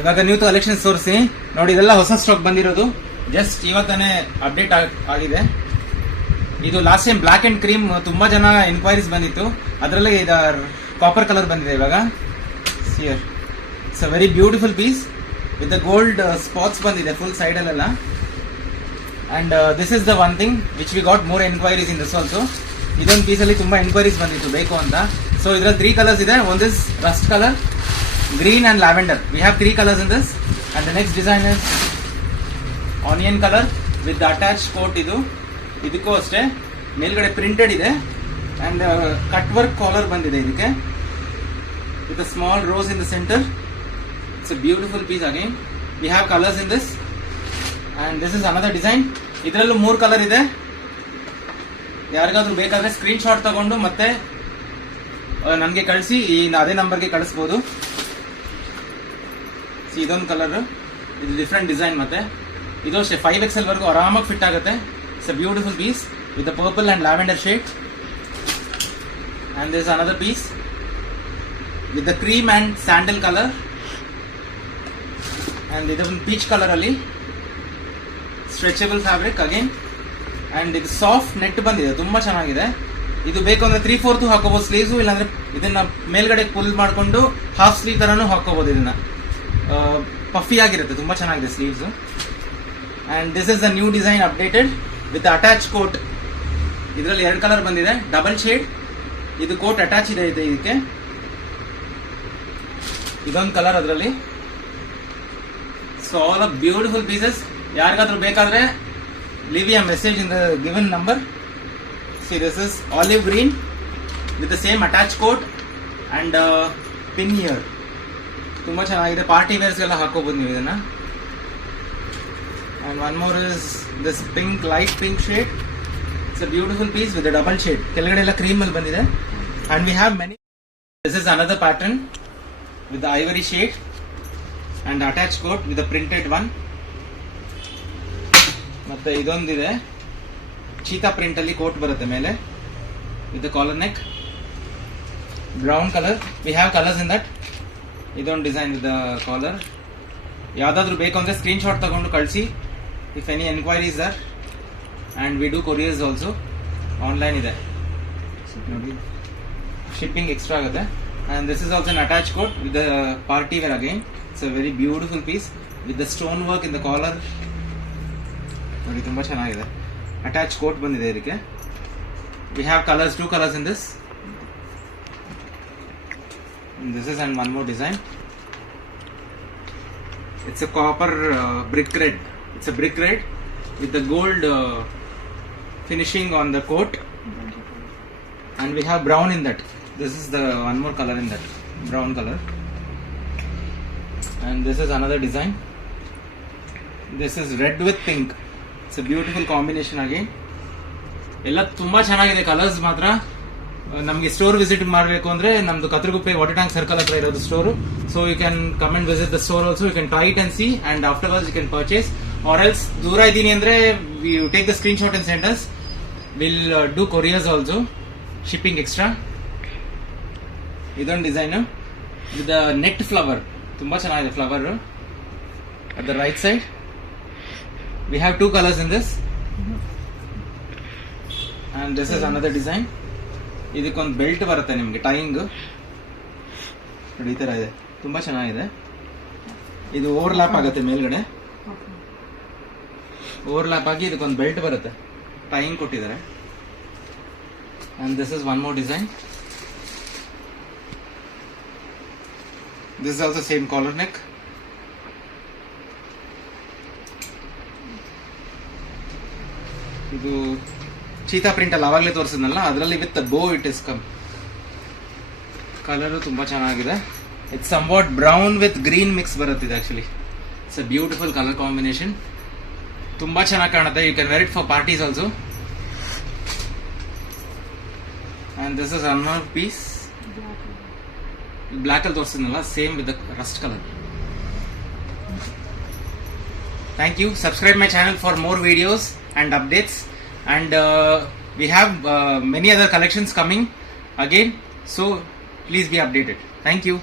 ಇವಾಗ new collections ತೋರಿಸ್ತೀನಿ ನೋಡಿ. ಇದೆಲ್ಲ ಹೊಸ ಸ್ಟಾಕ್ ಬಂದಿರೋದು, ಜಸ್ಟ್ ಇವತ್ತಾನೆ ಅಪ್ಡೇಟ್ ಆಗಿದೆ. ಇದು last time black and cream ತುಂಬಾ ಜನ ಎನ್ಕ್ವೈರೀಸ್ ಬಂದಿತ್ತು, ಅದರಲ್ಲಿ ಕಾಪರ್ ಕಲರ್ ಬಂದಿದೆ ಇವಾಗ. See here it's a very beautiful piece with the gold spots ಬಂದಿದೆ ಫುಲ್ ಸೈಡ್ ಅಲ್ಲೆಲ್ಲ. And this is the one thing which we got more enquiries in this also. ಇದೊಂದು piece ಅಲ್ಲಿ ತುಂಬಾ ಎನ್ಕ್ವೈರೀಸ್ ಬಂದಿತ್ತು ಬೇಕು ಅಂತ. ಸೊ ಇದ್ರಲ್ಲಿ 3 ಕಲರ್ಸ್ ಇದೆ. ಒಂದು is Rust colour, green and lavender. We have 3 colors in this. And the next design is onion color with the attached coat. ಇದಕ್ಕೂ ಅಷ್ಟೇ ಮೇಲ್ಗಡೆ ಪ್ರಿಂಟೆಡ್ ಇದೆ ಅಂಡ್ ಕಟ್ ವರ್ಕ್ ಕಾಲರ್ ಬಂದಿದೆ ಇದಕ್ಕೆ with a small rose in the center. It's a beautiful piece again. We have colors in this and this is another design. ಇದರಲ್ಲೂ 3 ಕಲರ್ ಇದೆ. ಯಾರಿಗಾದ್ರೂ ಬೇಕಾದ್ರೆ ಸ್ಕ್ರೀನ್ ಶಾಟ್ ತಗೊಂಡು ಮತ್ತೆ ನನಗೆ ಕಳಿಸಿ, ಅದೇ ನಂಬರ್ಗೆ ಕಳಿಸ್ಬೋದು. ಇದೊಂದು ಕಲರ್, ಇದು ಡಿಫ್ರೆಂಟ್ ಡಿಸೈನ್. ಮತ್ತೆ ಇದು ಅಷ್ಟೇ 5XL ವರೆಗೂ ಆರಾಮಾಗಿ ಫಿಟ್ ಆಗುತ್ತೆ. It's a beautiful piece with the purple and lavender shade. And this another piece with the cream and sandal colour. And ಇದೊಂದು ಪೀಚ್ ಕಲರ್ ಅಲ್ಲಿ ಸ್ಟ್ರೆಚಬಲ್ ಫ್ಯಾಬ್ರಿಕ್ ಅಗೇನ್. ಅಂಡ್ ಇದು ಸಾಫ್ಟ್ ನೆಟ್ ಬಂದಿದೆ, ತುಂಬಾ ಚೆನ್ನಾಗಿದೆ. ಇದು ಬೇಕು ಅಂದ್ರೆ 3/4 ಹಾಕೋಬಹುದು ಸ್ಲೀವ್ಸ್, ಇಲ್ಲಾಂದ್ರೆ ಇದನ್ನ ಮೇಲ್ಗಡೆ ಪುಲ್ ಮಾಡ್ಕೊಂಡು ಹಾಫ್ ಸ್ಲೀವ್ ತರಾನು ಹಾಕೋಬಹುದು. ಇದನ್ನ ಪಫಿ ಆಗಿರುತ್ತೆ, ತುಂಬಾ ಚೆನ್ನಾಗಿದೆ sleeves. And this is the new design updated with attach coat. ಇದರಲ್ಲಿ 2 ಕಲರ್ ಬಂದಿದೆ, ಡಬಲ್ ಶೇಡ್. ಇದು ಕೋಟ್ ಅಟ್ಯಾಚ್ ಇದೆ ಇದಕ್ಕೆ. ಇದೊಂದು ಕಲರ್ ಅದರಲ್ಲಿ. So all of beautiful pieces. ಯಾರಿಗಾದ್ರೂ ಬೇಕಾದ್ರೆ leave a message in the given number. See, this is olive green with the same attached coat and pin here. ತುಂಬಾ ಚೆನ್ನಾಗಿದೆ, ಪಾರ್ಟಿ ವೇರ್ಸ್ ಎಲ್ಲ ಹಾಕೋಬಹುದು ನೀವು ಇದನ್ನ. And one more is this pink, light pink shade. It's a beautiful piece with a double shade. ಕೆಳಗಡೆ ಎಲ್ಲ ಕ್ರೀಮ್ ಅಲ್ಲಿ ಬಂದಿದೆ. And we have many. This is another pattern with the ivory shade and attached coat with the printed one. ಮತ್ತೆ ಇದೊಂದಿದೆ, cheetah print ಅಲ್ಲಿ coat ಬರುತ್ತೆ ಮೇಲೆ with collar neck, brown colour. We have colours in that. ಇದೊಂದು design with collar. ಯಾವ್ದಾದ್ರು ಬೇಕು ಅಂದ್ರೆ screenshot ತಗೊಂಡು ಕಳಿಸಿ if any enquiries are. And we do couriers also. Online ಇದೆ ನೋಡಿ, ಶಿಪ್ಪಿಂಗ್ ಎಕ್ಸ್ಟ್ರಾ ಆಗುತ್ತೆ. And this is also an attach coat with the party wear again. It's a very beautiful piece with the stone work in the collar. ನೋಡಿ ತುಂಬಾ ಚೆನ್ನಾಗಿದೆ. Attach coat ಬಂದಿದೆ ಇದಕ್ಕೆ. V have colours, 2 colours in this. This is and one more design. It's a copper brick red. It's a brick red with the gold finishing on the coat. And we have brown in that. This is the one more color in that, brown color. And this is another design. This is red with pink. It's a beautiful combination again. ಎಲ್ಲ ತುಂಬಾ ಚೆನ್ನಾಗಿದೆ ಕಲರ್ಸ್ ಮಾತ್ರ. ನಮಗೆ store visit ಮಾಡಬೇಕು ಅಂದ್ರೆ ನಮ್ದು Kathriguppe water tank circle ಹತ್ರ ಇರೋದು store. So you can come and visit the store also. You can try it and see and afterwards you can purchase. Or else ದೂರ ಇದ್ದೀನಿ ಅಂದ್ರೆ you take the screenshot and send us. Will do couriers also, shipping extra. ಇದೊಂದು design with net flower, ತುಂಬಾ ಚೆನ್ನಾಗಿದೆ flower at the right side. We have 2 colors in this. And this is another design. ಇದಕ್ಕೊಂದು ಬೆಲ್ಟ್ ಬರುತ್ತೆ ನಿಮಗೆ, ಟೈಯಿಂಗ್ ನೋಡಿ ಈ ತರ ಇದೆ, ತುಂಬಾ ಚೆನ್ನಾಗಿದೆ. ಇದು ಓವರ್ಲ್ಯಾಪ್ ಆಗುತ್ತೆ ಮೇಲ್ಗಡೆ, ಓವರ್ಲ್ಯಾಪ್ ಆಗಿ ಇದಕ್ಕೊಂದು ಬೆಲ್ಟ್ ಬರುತ್ತೆ, ಟೈಯಿಂಗ್ ಕೊಟ್ಟಿದ್ದಾರೆ. And this is one more design. This is also same collar neck. ಇದು ಚೀತಾ ಪ್ರಿಂಟ್ ಅಲ್ಲಿ ಅವಾಗಲೇ ತೋರಿಸಿದ್ನಲ್ಲ, ಅದರಲ್ಲಿ ವಿತ್ ಬೋ ಇಟ್ ಇಸ್ ಕಮ್. ಕಲರ್ ತುಂಬಾ ಚೆನ್ನಾಗಿದೆ. It's somewhat brown with green mix ಬರುತ್ತೆ ಇದು. Actually it's a beautiful colour combination, ತುಂಬಾ ಚೆನ್ನಾಗಿ ಕಾಣುತ್ತೆ. You can wear it for parties also. And this is another piece, black ಅಲ್ಲಿ ತೋರಿಸಿದ್ನಲ್ಲ, same with rust colour. Thank you. Subscribe my channel for more videos and updates, and we have many other collections coming again, so please be updated. Thank you.